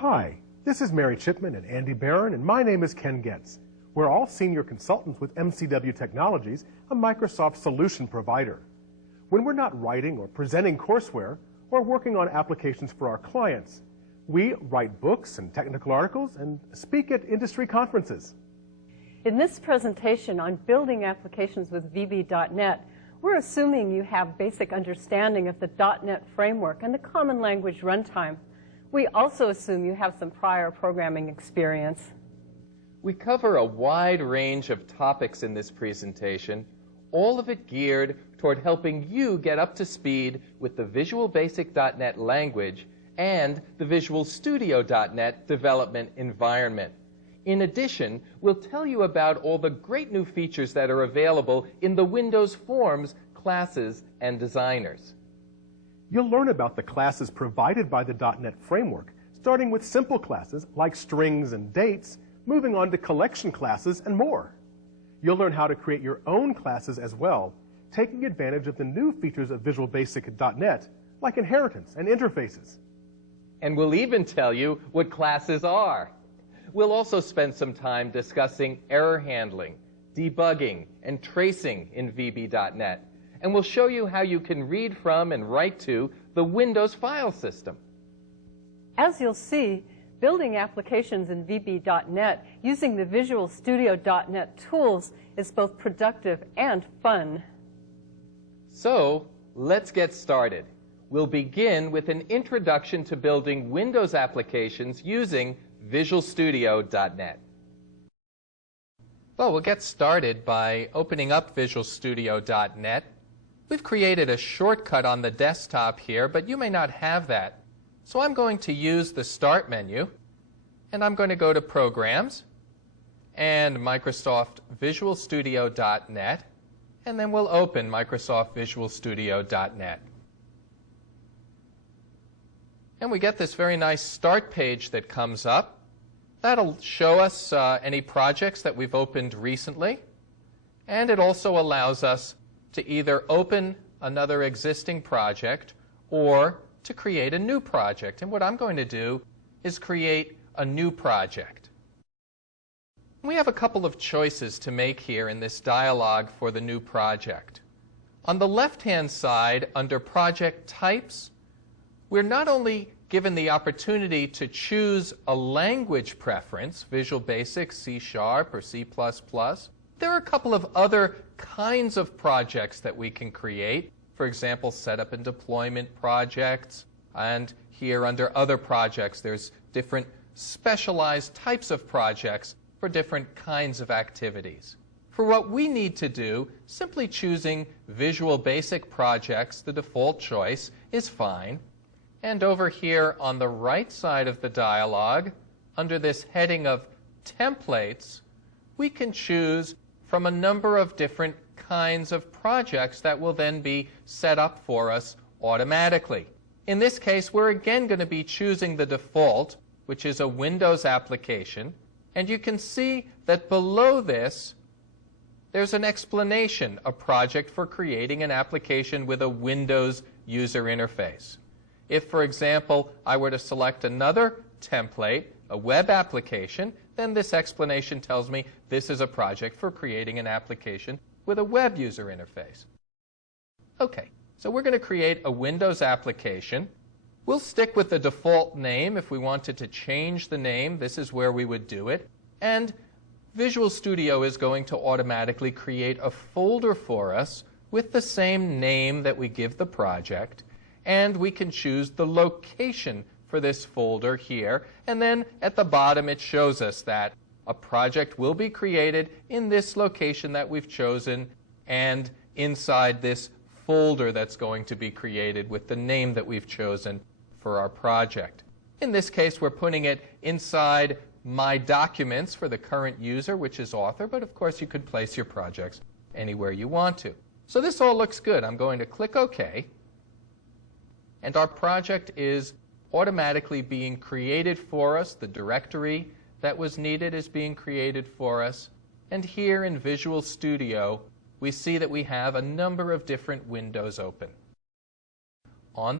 Hi, this is Mary Chipman and Andy Barron, and my name is Ken Getz. We're all senior consultants with MCW Technologies, a Microsoft solution provider. When we're not writing or presenting courseware or working on applications for our clients, we write books and technical articles and speak at industry conferences. In this presentation on building applications with VB.NET, we're assuming you have basic understanding of the .NET framework and the common language runtime. We also assume you have some prior programming experience. We cover a wide range of topics in this presentation, all of it geared toward helping you get up to speed with the Visual Basic .NET language and the Visual Studio .NET development environment. In addition, we'll tell you about all the great new features that are available in the Windows Forms, classes, and designers. You'll learn about the classes provided by the .NET framework, starting with simple classes like strings and dates, moving on to collection classes and more. You'll learn how to create your own classes as well, taking advantage of the new features of Visual Basic .NET, like inheritance and interfaces. And we'll even tell you what classes are. We'll also spend some time discussing error handling, debugging, and tracing in VB.NET. And we'll show you how you can read from and write to the Windows file system. As you'll see, building applications in VB.NET using the Visual Studio .NET tools is both productive and fun. So, let's get started. We'll begin with an introduction to building Windows applications using Visual Studio .NET. Well, we'll get started by opening up Visual Studio .NET. We've created a shortcut on the desktop here, but you may not have that. So I'm going to use the Start menu, and I'm going to go to Programs and Microsoft Visual Studio .NET, and then we'll open Microsoft Visual Studio .NET. And we get this very nice Start page that comes up. That'll show us any projects that we've opened recently, and it also allows us to either open another existing project or to create a new project. And what I'm going to do is create a new project. We have a couple of choices to make here in this dialog for the new project. On the left-hand side, under Project Types, we're not only given the opportunity to choose a language preference, Visual Basic, C#, or C++, there are a couple of other kinds of projects that we can create. For example, setup and deployment projects. And here under Other Projects, there's different specialized types of projects for different kinds of activities. For what we need to do, simply choosing Visual Basic projects, the default choice, is fine. And over here on the right side of the dialog, under this heading of Templates, we can choose from a number of different kinds of projects that will then be set up for us automatically. In this case, we're again going to be choosing the default, which is a Windows application. And you can see that below this, there's an explanation, a project for creating an application with a Windows user interface. If, for example, I were to select another template, a web application, then this explanation tells me this is a project for creating an application with a web user interface. Okay, so we're going to create a Windows application. We'll stick with the default name. If we wanted to change the name, this is where we would do it. And Visual Studio is going to automatically create a folder for us with the same name that we give the project. And we can choose the location for this folder here. And then at the bottom, it shows us that a project will be created in this location that we've chosen and inside this folder that's going to be created with the name that we've chosen for our project. In this case, we're putting it inside My Documents for the current user, which is author. But of course, you could place your projects anywhere you want to. So this all looks good. I'm going to click OK. And our project is automatically being created for us. The directory that was needed is being created for us. And here in Visual Studio, we see that we have a number of different windows open.